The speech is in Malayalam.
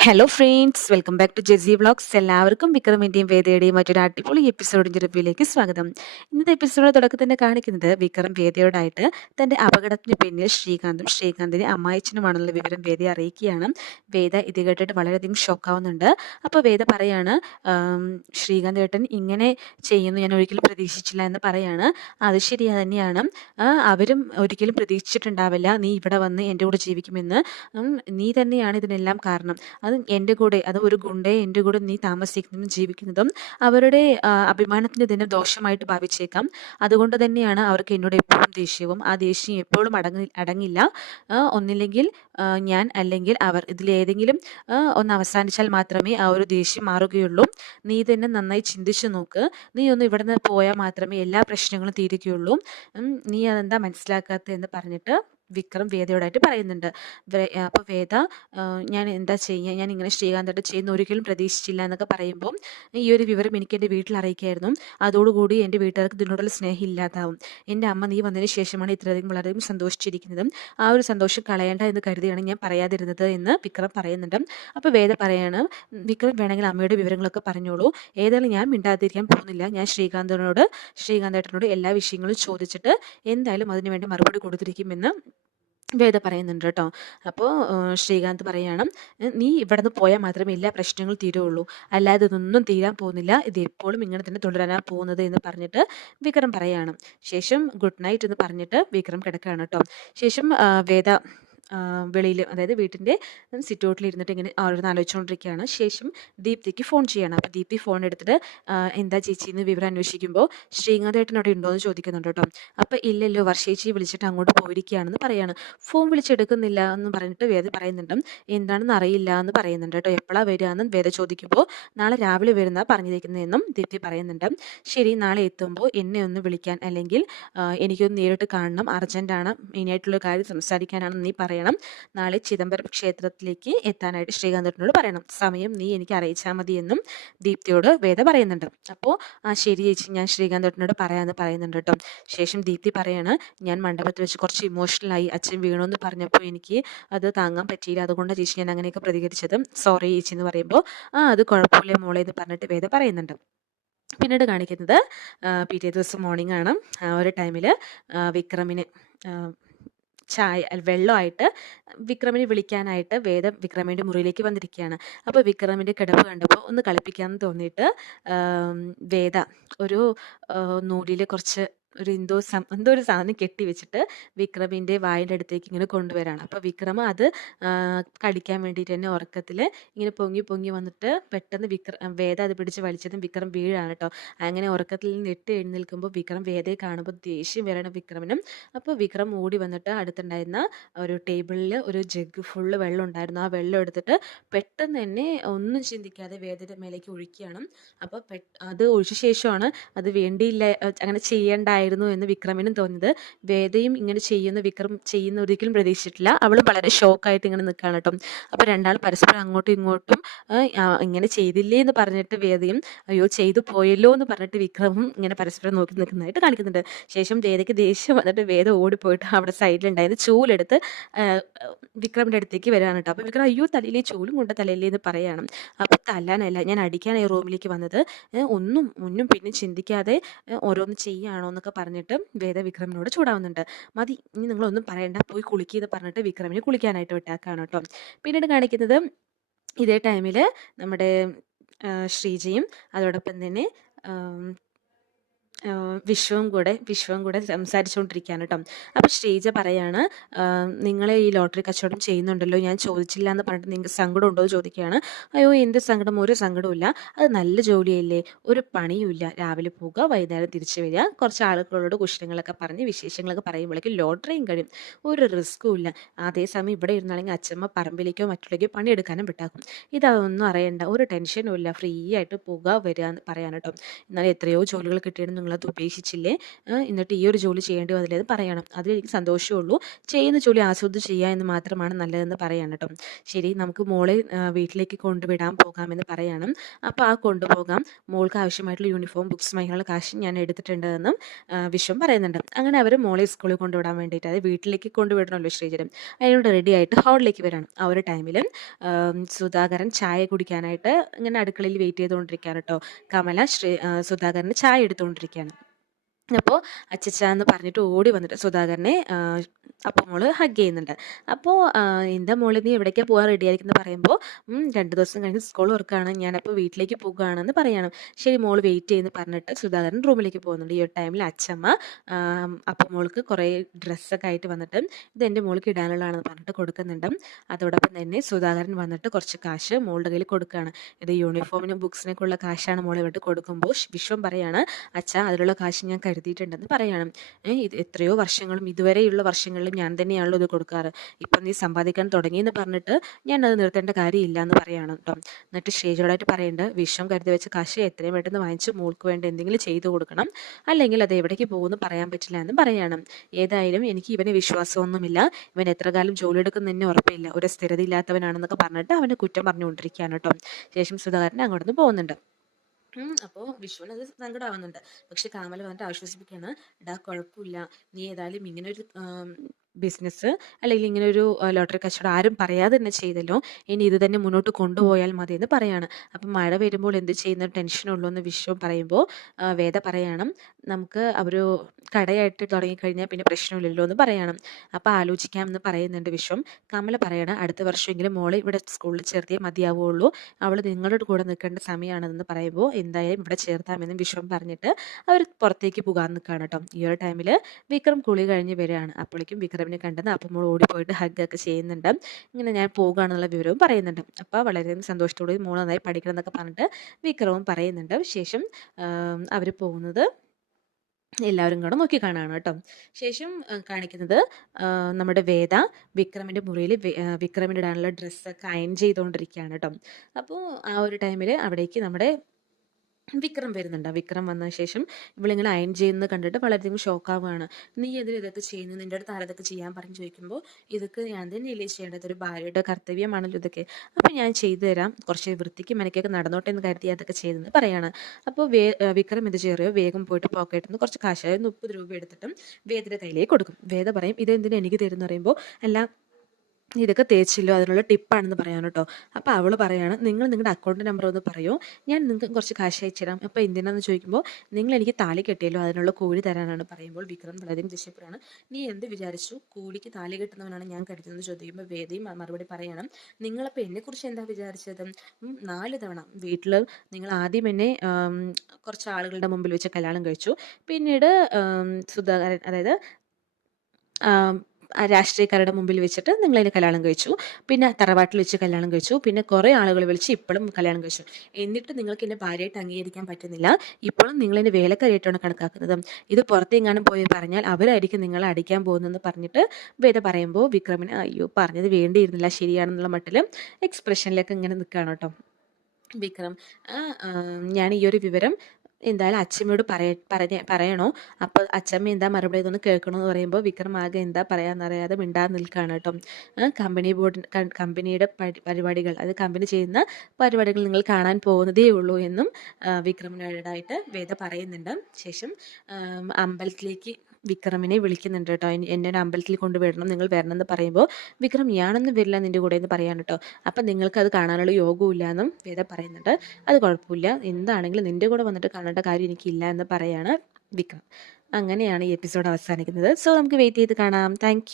Hello friends welcome back to JC vlogs എല്ലാവർക്കും വിക്രമിന്റെയും വേദയുടെയും മറ്റൊരു അടിപൊളി എപ്പിസോഡിന്റെ റിവ്യൂയിലേക്ക് സ്വാഗതം. ഇന്നത്തെ എപ്പിസോഡ് തുടക്കത്തിൽ കാണിക്കുന്നത് വിക്രം വേദയോടായിട്ട് തന്റെ അപകടത്തിന് പിന്നിൽ ശ്രീകാന്തും ശ്രീകാന്തിനെ അമ്മായിച്ചനുമാണെന്നുള്ള വിവരം വേദയെ അറിയിക്കുകയാണ്. വേദ ഇത് കേട്ടിട്ട് വളരെയധികം ഷോക്കാവുന്നുണ്ട് അപ്പോൾ വേദ പറയാണ് "ആം, ശ്രീകാന്ത് ഏട്ടൻ ഇങ്ങനെ ചെയ്യുന്നു. ഞാൻ ഒരിക്കലും പ്രതീക്ഷിച്ചില്ല എന്ന് പറയാണ്. അത് ശരി തന്നെയാണ്. അവരും ഒരിക്കലും പ്രതീക്ഷിച്ചിട്ടുണ്ടാവില്ല. നീ ഇവിടെ വന്ന് എന്റെ കൂടെ ജീവിക്കുമെന്ന്. നീ തന്നെയാണ് ഇതിനെല്ലാം കാരണം. അത് എന്റെ കൂടെ അത് ഒരു ഗുണ്ടയെ എന്റെ കൂടെ നീ താമസിക്കുന്നതും ജീവിക്കുന്നതും അവരുടെ അഭിമാനത്തിന് തന്നെ ദോഷമായിട്ട് ഭാവിച്ചേക്കാം. അതുകൊണ്ട് തന്നെയാണ് അവർക്ക് എന്നോട് എപ്പോഴും ദേഷ്യവും ആ ദേഷ്യം എപ്പോഴും അടങ്ങി അടങ്ങില്ല. ഒന്നില്ലെങ്കിൽ ഞാൻ അല്ലെങ്കിൽ അവർ. ഇതിലേതെങ്കിലും ഒന്ന് അവസാനിച്ചാൽ മാത്രമേ ആ ഒരു ദേഷ്യം മാറുകയുള്ളൂ. നീ തന്നെ നന്നായി ചിന്തിച്ചു നോക്ക്. നീ ഒന്ന് ഇവിടെ നിന്ന് പോയാൽ മാത്രമേ എല്ലാ പ്രശ്നങ്ങളും തീരുകയുള്ളൂ. നീ അതെന്താ മനസ്സിലാക്കാത്തത് എന്ന് പറഞ്ഞിട്ട് വിക്രം വേദയോടായിട്ട് പറയുന്നുണ്ട്. അപ്പോൾ വേദ ഞാൻ എന്താ ചെയ്യുക? ഞാൻ ഇങ്ങനെ ശ്രീകാന്തായിട്ട് ചെയ്യുന്ന ഒരിക്കലും പ്രതീക്ഷിച്ചില്ല എന്നൊക്കെ പറയുമ്പോൾ ഈ ഒരു വിവരം എനിക്ക് എന്റെ വീട്ടിൽ അറിയിക്കായിരുന്നു. അതോടുകൂടി എന്റെ വീട്ടുകാർക്ക് ഇതിനോടുള്ള സ്നേഹം ഇല്ലാതാവും. എന്റെ അമ്മ നീ വന്നതിന് ശേഷമാണ് ഇത്രയധികം വളരെയധികം സന്തോഷിച്ചിരിക്കുന്നതും. ആ ഒരു സന്തോഷം കളയേണ്ട എന്ന് കരുതിയാണ് ഞാൻ പറയാതിരുന്നത് എന്ന് വിക്രം പറയുന്നുണ്ട്. അപ്പോൾ വേദ പറയാണ് വിക്രം വേണമെങ്കിൽ അമ്മയുടെ വിവരങ്ങളൊക്കെ പറഞ്ഞോളൂ. ഏതായാലും ഞാൻ മിണ്ടാതിരിക്കാൻ പോകുന്നില്ല. ഞാൻ ശ്രീകാന്തനോട് ശ്രീകാന്തേട്ടനോട് എല്ലാ വിഷയങ്ങളും ചോദിച്ചിട്ട് എന്തായാലും അതിനുവേണ്ടി മറുപടി കൊടുത്തിരിക്കുമെന്ന് വേദ പറയുന്നുണ്ട് കേട്ടോ. അപ്പോൾ ശ്രീകാന്ത് പറയണം നീ ഇവിടെ നിന്ന് പോയാൽ മാത്രമേ എല്ലാ പ്രശ്നങ്ങളും തീരുള്ളൂ. അല്ലാതെ ഇതൊന്നും തീരാൻ പോകുന്നില്ല. ഇത് എപ്പോഴും ഇങ്ങനെ തന്നെ തുടരാനാണ് പോകുന്നത് എന്ന് പറഞ്ഞിട്ട് വിക്രം പറയാണ്. ശേഷം ഗുഡ് നൈറ്റ് എന്ന് പറഞ്ഞിട്ട് വിക്രം കിടക്കുകയാണ് കേട്ടോ. ശേഷം വേദ വെളിയിൽ അതായത് വീട്ടിന്റെ സിറ്റ് ഇരുന്നിട്ട് ഇങ്ങനെ ഓരോന്ന് ആലോചിച്ചുകൊണ്ടിരിക്കുകയാണ് ശേഷം ദീപ്തിക്ക് ഫോൺ ചെയ്യണം. അപ്പോൾ ദീപ്തി ഫോൺ എടുത്തിട്ട് എന്താ ചേച്ചി എന്ന് വിവരം അന്വേഷിക്കുമ്പോൾ ശ്രീകാന്തേട്ടൻ അവിടെ ഉണ്ടോ എന്ന് ചോദിക്കുന്നുണ്ട് കേട്ടോ. അപ്പോൾ ഇല്ലല്ലോ വർഷേച്ചി വിളിച്ചിട്ട് അങ്ങോട്ട് പോയിരിക്കുകയാണെന്ന് പറയാണ്. ഫോൺ വിളിച്ചെടുക്കുന്നില്ല എന്ന് പറഞ്ഞിട്ട് വേദ പറയുന്നുണ്ട്. എന്താണെന്ന് അറിയില്ല എന്ന് പറയുന്നുണ്ട് കേട്ടോ. എപ്പോഴാണ് വരിക എന്ന് വേദ ചോദിക്കുമ്പോൾ നാളെ രാവിലെ വരുന്ന പറഞ്ഞിരിക്കുന്നതെന്നും ദീപ്തി പറയുന്നുണ്ട്. ശരി നാളെ എത്തുമ്പോൾ എന്നെ ഒന്ന് വിളിക്കാൻ അല്ലെങ്കിൽ എനിക്കൊന്ന് നേരിട്ട് കാണണം. അർജന്റാണ് മെയിനായിട്ടുള്ള കാര്യം സംസാരിക്കാനാണെന്ന് നീ പറയണം നാളെ ചിദംബരം ക്ഷേത്രത്തിലേക്ക് എത്താനായിട്ട് ശ്രീകാന്തേട്ടനോട് പറയണം. സമയം നീ എനിക്ക് അറിയിച്ചാൽ മതി എന്നും ദീപ്തിയോട് വേദ പറയുന്നുണ്ട്. അപ്പോൾ ആ ശരി ചേച്ചി ഞാൻ ശ്രീകാന്തേട്ടനോട് പറയാമെന്ന് പറയുന്നുണ്ട് കേട്ടോ. ശേഷം ദീപ്തി പറയാണ് ഞാൻ മണ്ഡപത്തിൽ വെച്ച് കുറച്ച് ഇമോഷണലായി അച്ഛൻ വീണു എന്ന് പറഞ്ഞപ്പോൾ എനിക്ക് അത് താങ്ങാൻ പറ്റിയില്ല. അതുകൊണ്ട് ചേച്ചി ഞാൻ അങ്ങനെയൊക്കെ പ്രതികരിച്ചത്. സോറി ചേച്ചി എന്ന് പറയുമ്പോൾ ആ അത് കുഴപ്പമില്ല മോളെ എന്ന് പറഞ്ഞിട്ട് വേദ പറയുന്നുണ്ട്. പിന്നീട് കാണിക്കുന്നത് പിറ്റേ ദിവസം മോർണിംഗ് ആണ്. ആ ഒരു ടൈമിൽ വിക്രമിന് ചായ വെള്ളമായിട്ട് വിക്രമിനെ വിളിക്കാനായിട്ട് വേദം വിക്രമിന്റെ മുറിയിലേക്ക് വന്നിരിക്കുകയാണ്. അപ്പോൾ വിക്രമിന്റെ കിടപ്പ് കണ്ടപ്പോൾ ഒന്ന് കളിപ്പിക്കാമെന്ന് തോന്നിയിട്ട് വേദ ഒരു നൂലിൽ കുറച്ച് ഒരു എന്തോ സം എന്തോ ഒരു സാധനം കെട്ടി വെച്ചിട്ട് വിക്രമിന്റെ വായിന്റെ അടുത്തേക്ക് ഇങ്ങനെ കൊണ്ടുവരാണ്. അപ്പോൾ വിക്രമ അത് കടിക്കാൻ വേണ്ടിയിട്ട് തന്നെ ഉറക്കത്തിൽ ഇങ്ങനെ പൊങ്ങി പൊങ്ങി വന്നിട്ട് പെട്ടെന്ന് വിക്ര വേദ അത് പിടിച്ച് വലിച്ചതും വിക്രം വീഴാണ് കേട്ടോ അങ്ങനെ ഉറക്കത്തിൽ നിന്ന് എട്ട് എഴുന്നേൽക്കുമ്പോൾ വിക്രം വേദയെ കാണുമ്പോൾ ദേഷ്യം വരണം വിക്രമിനും. അപ്പോൾ വിക്രം ഓടി വന്നിട്ട് അടുത്തുണ്ടായിരുന്ന ഒരു ടേബിളിൽ ഒരു ജഗ് ഫുള്ള് വെള്ളം ഉണ്ടായിരുന്നു. ആ വെള്ളം എടുത്തിട്ട് പെട്ടെന്ന് തന്നെ ഒന്നും ചിന്തിക്കാതെ വേദയുടെ മേലേക്ക് ഒഴിക്കുകയാണ് അപ്പോൾ അത് ഒഴിച്ച ശേഷമാണ് അത് വേണ്ടിയില്ല അങ്ങനെ അങ്ങനെ ചെയ്യേണ്ടായിരുന്നു എന്ന് വിക്രമിനും തോന്നിയത്. വേദയും ഇങ്ങനെ ചെയ്യുന്ന വിക്രം ചെയ്യുന്ന ഒരിക്കലും പ്രതീക്ഷിച്ചിട്ടില്ല. അവൾ വളരെ ഷോക്കായിട്ട് ഇങ്ങനെ നിൽക്കുകയാണ് കേട്ടോ. അപ്പോൾ രണ്ടാൾ പരസ്പരം അങ്ങോട്ടും ഇങ്ങോട്ടും ഇങ്ങനെ ചെയ്തില്ലേ എന്ന് പറഞ്ഞിട്ട് വേദയും അയ്യോ ചെയ്തു പോയല്ലോ എന്ന് പറഞ്ഞിട്ട് വിക്രമും ഇങ്ങനെ പരസ്പരം നോക്കി നിൽക്കുന്നതായിട്ട് കാണിക്കുന്നുണ്ട്. ശേഷം വേദയ്ക്ക് ദേഷ്യം വന്നിട്ട് വേദ ഓടിപ്പോയിട്ട് അവിടെ സൈഡിലുണ്ടായിരുന്ന ചൂലെടുത്ത് വിക്രമിന്റെ അടുത്തേക്ക് വരികയാണ് കേട്ടോ. അപ്പോൾ വിക്രം അയ്യോ തലയിലെ ചൂലും കൊണ്ട് തലയിലേ എന്ന് പറയണം. അപ്പോൾ തല്ലാനല്ല ഞാൻ അടിക്കാനായി റൂമിലേക്ക് വന്നത്. ഒന്നും മുന്നും പിന്നും ചിന്തിക്കാതെ ഓരോന്ന് ചെയ്യുകയാണോ എന്നൊക്കെ പറഞ്ഞിട്ട് വേദ വിക്രമിനോട് ചൂടാവുന്നുണ്ട്. മതി ഇനി നിങ്ങളൊന്നും പറയണ്ട. പോയി കുളിക്കുക എന്ന് പറഞ്ഞിട്ട് വിക്രമിന് കുളിക്കാനായിട്ട് വിട്ടാക്കാണ് കേട്ടോ പിന്നീട് കാണിക്കുന്നത് ഇതേ ടൈമിൽ നമ്മുടെ ശ്രീജയും അതോടൊപ്പം തന്നെ വിശ്വവും കൂടെ വിശ്വവും കൂടെ സംസാരിച്ചുകൊണ്ടിരിക്കുകയാണ് കേട്ടോ അപ്പോൾ ശ്രീജ പറയാണ് നിങ്ങൾ ഈ ലോട്ടറി കച്ചവടം ചെയ്യുന്നുണ്ടല്ലോ ഞാൻ ചോദിച്ചില്ല എന്ന് പറഞ്ഞിട്ട് നിങ്ങൾക്ക് സങ്കടം ഉണ്ടോ എന്ന് ചോദിക്കുകയാണ്. അയ്യോ എന്ത് സങ്കടം? ഒരു സങ്കടവും അത് നല്ല ജോലിയല്ലേ. ഒരു പണിയുമില്ല രാവിലെ പോവുക വൈകുന്നേരം തിരിച്ചു വരിക. കുറച്ച് ആളുകളോട് കുശലങ്ങളൊക്കെ പറഞ്ഞ് വിശേഷങ്ങളൊക്കെ പറയുമ്പോഴേക്കും ലോട്ടറിയും കഴിയും. ഒരു റിസ്ക്കും ഇല്ല. അതേസമയം ഇവിടെ ഇരുന്നാണെങ്കിൽ അച്ഛമ്മ പറമ്പിലേക്കോ മറ്റുള്ളേക്കോ പണിയെടുക്കാനും വിട്ടാക്കും. ഇതൊന്നും അറിയണ്ട. ഒരു ടെൻഷനും ഇല്ല. ഫ്രീ ആയിട്ട് പോകുക വരിക എന്ന് കേട്ടോ എന്നാൽ എത്രയോ ജോലികൾ കിട്ടിയെന്ന് നിങ്ങൾ നിങ്ങളത് ഉപേക്ഷിച്ചില്ലേ? എന്നിട്ട് ഈ ഒരു ജോലി ചെയ്യേണ്ടി വന്നില്ലെന്ന് പറയണം. അതിൽ എനിക്ക് സന്തോഷമേ ഉള്ളൂ ചെയ്യുന്ന ജോലി ആസ്വദിച്ച് ചെയ്യുക എന്ന് മാത്രമാണ് നല്ലതെന്ന് പറയണം കേട്ടോ. ശരി നമുക്ക് മോളെ വീട്ടിലേക്ക് കൊണ്ടുവിടാൻ പോകാമെന്ന് പറയണം. അപ്പോൾ ആ കൊണ്ടുപോകാം. മോൾക്ക് ആവശ്യമായിട്ടുള്ള യൂണിഫോം ബുക്സ് വാങ്ങിക്കാനുള്ള കാശ് ഞാൻ എടുത്തിട്ടുണ്ടെന്നും വിശ്വം പറയുന്നുണ്ട്. അങ്ങനെ അവർ മോളെ സ്കൂളിൽ കൊണ്ടുവിടാൻ വേണ്ടിയിട്ട് അത് വീട്ടിലേക്ക് കൊണ്ടുവിടണമല്ലോ ശ്രീചരം അതിനോട് റെഡി ആയിട്ട് ഹാളിലേക്ക് വരണം. ആ ഒരു ടൈമിൽ സുധാകരൻ ചായ കുടിക്കാനായിട്ട് ഇങ്ങനെ അടുക്കളയിൽ വെയിറ്റ് ചെയ്തുകൊണ്ടിരിക്കുകയാണ് കേട്ടോ. കമല ശ്രീ സുധാകരന് ചായ екен അപ്പോൾ അച്ചച്ച എന്ന് പറഞ്ഞിട്ട് ഓടി വന്നിട്ട് സുധാകരനെ അപ്പോൾ മോൾ ഹഗ് ചെയ്യുന്നുണ്ട്. അപ്പോൾ എന്റെ മോൾ നീ എവിടേക്കാണ് പോകാൻ റെഡി ആയിരിക്കുന്നു പറയുമ്പോൾ രണ്ട് ദിവസം കഴിഞ്ഞ് സ്കൂൾ വർക്കാണ് ഞാനപ്പോൾ വീട്ടിലേക്ക് പോകുകയാണെന്ന് പറയണം. ശരി മോൾ വെയിറ്റ് ചെയ്യുന്നു പറഞ്ഞിട്ട് സുധാകരൻ റൂമിലേക്ക് പോകുന്നുണ്ട്. ഈ ഒരു ടൈമിൽ അച്ഛമ്മ അപ്പോൾ മോൾക്ക് കുറേ ഡ്രസ്സൊക്കെ ആയിട്ട് വന്നിട്ട് ഇത് എന്റെ മോൾക്ക് ഇടാനുള്ളതാണെന്ന് പറഞ്ഞിട്ട് കൊടുക്കുന്നുണ്ട്. അതോടൊപ്പം തന്നെ സുധാകരൻ വന്നിട്ട് കുറച്ച് കാശ് മോളുടെ കയ്യിൽ കൊടുക്കുകയാണ്. ഇത് യൂണിഫോമിനും ബുക്സിനൊക്കെ ഉള്ള കാശാണ് മോൾ ഇവിടെ കൊടുക്കുമ്പോൾ വിശ്വം പറയാണ് അച്ഛ അതിലുള്ള കാശ് ഞാൻ കരുതിയിട്ടുണ്ടെന്ന് പറയണം. ഇത് എത്രയോ വർഷങ്ങളും ഇതുവരെയുള്ള വർഷങ്ങളിലും ഞാൻ തന്നെയാണല്ലോ ഇത് കൊടുക്കാറ്. ഇപ്പം നീ സമ്പാദിക്കാൻ തുടങ്ങിയെന്ന് പറഞ്ഞിട്ട് ഞാൻ അത് നിർത്തേണ്ട കാര്യമില്ല എന്ന് പറയാണ് കേട്ടോ എന്നിട്ട് സ്റ്റേജോടായിട്ട് പറയുന്നുണ്ട് വിഷം കരുതി വെച്ച കാശ് എത്രയും പെട്ടെന്ന് വാങ്ങിച്ച് മോൾക്ക് വേണ്ട എന്തെങ്കിലും ചെയ്തു കൊടുക്കണം. അല്ലെങ്കിൽ അത് എവിടേക്ക് പോകുമെന്ന് പറയാൻ പറ്റില്ല എന്ന് പറയണം. ഏതായാലും എനിക്ക് ഇവന് വിശ്വാസമൊന്നുമില്ല. ഇവൻ എത്ര കാലം ജോലി തന്നെ ഉറപ്പില്ല. ഒരു സ്ഥിരത ഇല്ലാത്തവനാണെന്നൊക്കെ പറഞ്ഞിട്ട് അവനെ കുറ്റം പറഞ്ഞുകൊണ്ടിരിക്കുകയാണ് കേട്ടോ ശേഷം സുധാകരൻ അങ്ങോട്ട് പോകുന്നുണ്ട്. അപ്പോൾ വിഷുവിന് അത് സങ്കടമാവുന്നുണ്ട് പക്ഷെ കാമല വന്നിട്ട് ആശ്വസിപ്പിക്കുകയാണ്. എടാ കുഴപ്പമില്ല. നീ ഏതായാലും ഇങ്ങനൊരു ബിസിനസ് അല്ലെങ്കിൽ ഇങ്ങനെ ഒരു ലോട്ടറി കച്ചവടം ആരും പറയാതെ തന്നെ ചെയ്തല്ലോ. ഇനി ഇത് തന്നെ മുന്നോട്ട് കൊണ്ടുപോയാൽ മതി എന്ന് പറയാണ്. അപ്പം മഴ വരുമ്പോൾ എന്ത് ചെയ്യുന്ന ടെൻഷനുള്ളൂ എന്ന് വിശ്വം പറയുമ്പോൾ വേദ പറയണം. നമുക്ക് ഒരു കടയായിട്ട് തുടങ്ങിക്കഴിഞ്ഞാൽ പിന്നെ പ്രശ്നമില്ലല്ലോ എന്ന് പറയണം. അപ്പോൾ ആലോചിക്കാം എന്ന് പറയുന്നുണ്ട് വിശ്വം. കമല പറയണം അടുത്ത വർഷമെങ്കിലും മോളെ ഇവിടെ സ്കൂളിൽ ചേർത്തേ മതിയാവുള്ളൂ അവൾ നിങ്ങളുടെ കൂടെ നിൽക്കേണ്ട സമയമാണെന്ന് പറയുമ്പോൾ എന്തായാലും ഇവിടെ ചേർത്താമെന്നും വിശ്വം പറഞ്ഞിട്ട് അവർ പുറത്തേക്ക് പോകാൻ നിൽക്കുകയാണ് കേട്ടോ. ഈ ഒരു ടൈമിൽ വിക്രം കുളി കഴിഞ്ഞ് വരികയാണ്. അപ്പോഴേക്കും വിക്രമിനെ കണ്ടത് അപ്പം മോൾ ഓടിപ്പോയിട്ട് ഹഗ്ഗൊക്കെ ചെയ്യുന്നുണ്ട്. ഇങ്ങനെ ഞാൻ പോകുകയാണെന്നുള്ള വിവരവും പറയുന്നുണ്ട്. അപ്പോൾ വളരെ സന്തോഷത്തോടെ മോൾ നന്നായി പഠിക്കണം എന്നൊക്കെ പറഞ്ഞിട്ട് വിക്രവും പറയുന്നുണ്ട്. ശേഷം അവർ പോകുന്നത് എല്ലാവരും കൂടെ നോക്കി കാണാണ് കേട്ടോ. ശേഷം കാണിക്കുന്നത് നമ്മുടെ വേദ വിക്രമിന്റെ മുറിയിൽ വിക്രമിന്റെ ഇടാനുള്ള ഡ്രസ്സൊക്കെ അയൺ ചെയ്തുകൊണ്ടിരിക്കുകയാണ് കേട്ടോ. അപ്പോൾ ആ ഒരു ടൈമിൽ അവിടേക്ക് നമ്മുടെ വിക്രം വരുന്നുണ്ട്. വിക്രം വന്ന ശേഷം ഇവളിങ്ങനെ അയൺ ചെയ്യുന്നത് കണ്ടിട്ട് വളരെയധികം ഷോക്കാവുകയാണ്. നീ എതിരെ ഇതൊക്കെ ചെയ്യുന്നു നിന്റെ അടുത്ത് ആരതൊക്കെ ചെയ്യാൻ പറഞ്ഞു ചോദിക്കുമ്പോൾ ഇതൊക്കെ ഞാൻ തന്നെയല്ലേ ചെയ്യേണ്ടത് ഒരു ഭാര്യയുടെ കർത്തവ്യമാണല്ലോ ഇതൊക്കെ. അപ്പോൾ ഞാൻ ചെയ്തു തരാം. കുറച്ച് വൃത്തിക്ക് മനക്കൊക്കെ നടന്നോട്ടെ എന്ന് കരുതി അതൊക്കെ ചെയ്തെന്ന് പറയാണ്. അപ്പോൾ വേ വിക്രം എന്ത് ചെയ്യോ വേഗം പോയിട്ട് പോക്കറ്റിൽ നിന്ന് കുറച്ച് കാശായ മുപ്പത് രൂപ എടുത്തിട്ടും വേദയുടെ കയ്യിലേക്ക് കൊടുക്കും. വേദ പറയും ഇതെന്തിനു എനിക്ക് തരുമെന്ന് പറയുമ്പോൾ അല്ല ഇതൊക്കെ തേച്ചില്ലോ അതിനുള്ള ടിപ്പാണെന്ന് പറയാൻ കേട്ടോ. അപ്പോൾ അവൾ പറയാണ് നിങ്ങൾ നിങ്ങളുടെ അക്കൗണ്ട് നമ്പർ ഒന്ന് പറയൂ. ഞാൻ നിങ്ങൾക്ക് കുറച്ച് കാശ് അയച്ചു തരാം. അപ്പോൾ എന്തിനാന്ന് ചോദിക്കുമ്പോൾ നിങ്ങൾ എനിക്ക് താലി കെട്ടിയല്ലോ അതിനുള്ള കൂലി തരാനാണ് പറയുമ്പോൾ വിക്രം വളരെ ദേഷ്യപ്പെടാണ് നീ എന്ത് വിചാരിച്ചു? കൂലിക്ക് താലി കെട്ടുന്നവനാണ് ഞാൻ കരുതുന്നത് ചോദിക്കുമ്പോൾ വേദിയും മറുപടി പറയണം നിങ്ങളപ്പോൾ എന്നെക്കുറിച്ച് എന്താ വിചാരിച്ചത്? നാല് തവണ വീട്ടിൽ നിങ്ങൾ ആദ്യം എന്നെ കുറച്ച് ആളുകളുടെ മുമ്പിൽ വെച്ച് കല്യാണം കഴിച്ചു. പിന്നീട് സുധാകരൻ അതായത് രാഷ്ട്രീയക്കാരുടെ മുമ്പിൽ വെച്ചിട്ട് നിങ്ങൾ നിങ്ങളതിന് കല്യാണം കഴിച്ചു. പിന്നെ തറവാട്ടിൽ വെച്ച് കല്യാണം കഴിച്ചു. പിന്നെ കുറേ ആളുകൾ വിളിച്ച് ഇപ്പോഴും കല്യാണം കഴിച്ചു. എന്നിട്ട് നിങ്ങൾക്ക് എന്നെ ഭാര്യയായിട്ട് അംഗീകരിക്കാൻ പറ്റുന്നില്ല. ഇപ്പോഴും നിങ്ങൾ എന്നെ വേലക്കാരിയായിട്ടാണ് കണക്കാക്കുന്നത്. ഇത് പുറത്തെങ്ങാനും പോയി പറഞ്ഞാൽ അവരായിരിക്കും നിങ്ങളെ അടിക്കാൻ പോകുന്നതെന്ന് പറഞ്ഞിട്ട് വേദ പറയുമ്പോൾ വിക്രമിന് അയ്യോ പറഞ്ഞത് വേണ്ടിയിരുന്നില്ല ശരിയാണെന്നുള്ള മട്ടിൽ എക്സ്പ്രഷനിലേക്ക് ഇങ്ങനെ നിൽക്കുകയാണ് കേട്ടോ. വിക്രം ഞാൻ ഈ ഒരു വിവരം എന്തായാലും അച്ഛമ്മയോട് പറയ പറഞ്ഞ പറയണോ? അപ്പോൾ അച്ഛമ്മ എന്താ മറുപടി ഇതൊന്ന് കേൾക്കണമെന്ന് പറയുമ്പോൾ വിക്രം ആകെ എന്താ പറയാന്നറിയാതെ മിണ്ടാതെ നിൽക്കുകയാണ് കേട്ടോ. കമ്പനി ബോർഡ് കമ്പനിയുടെ പരിപാടികൾ അത് കമ്പനി ചെയ്യുന്ന പരിപാടികൾ നിങ്ങൾ കാണാൻ പോകുന്നതേ ഉള്ളൂ എന്നും വിക്രമിനോടായിട്ട് വേദ പറയുന്നുണ്ട്. ശേഷം അമ്പലത്തിലേക്ക് വിക്രമിനെ വിളിക്കുന്നുണ്ട് കേട്ടോ. ഒരു അമ്പലത്തിൽ കൊണ്ടുവിടണം നിങ്ങൾ വരണം എന്ന് പറയുമ്പോൾ വിക്രം ഞാനൊന്നും വരില്ല നിന്റെ കൂടെ എന്ന് പറയാൻ കേട്ടോ. അപ്പം നിങ്ങൾക്ക് അത് കാണാനുള്ള യോഗവും എന്നും വേദ പറയുന്നുണ്ട്. അത് കുഴപ്പമില്ല. എന്താണെങ്കിലും നിന്റെ കൂടെ വന്നിട്ട് കാണേണ്ട കാര്യം എനിക്കില്ല എന്ന് പറയാണ് വിക്രം. അങ്ങനെയാണ് ഈ എപ്പിസോഡ് അവസാനിക്കുന്നത്. സോ നമുക്ക് വെയിറ്റ് ചെയ്ത് കാണാം. താങ്ക്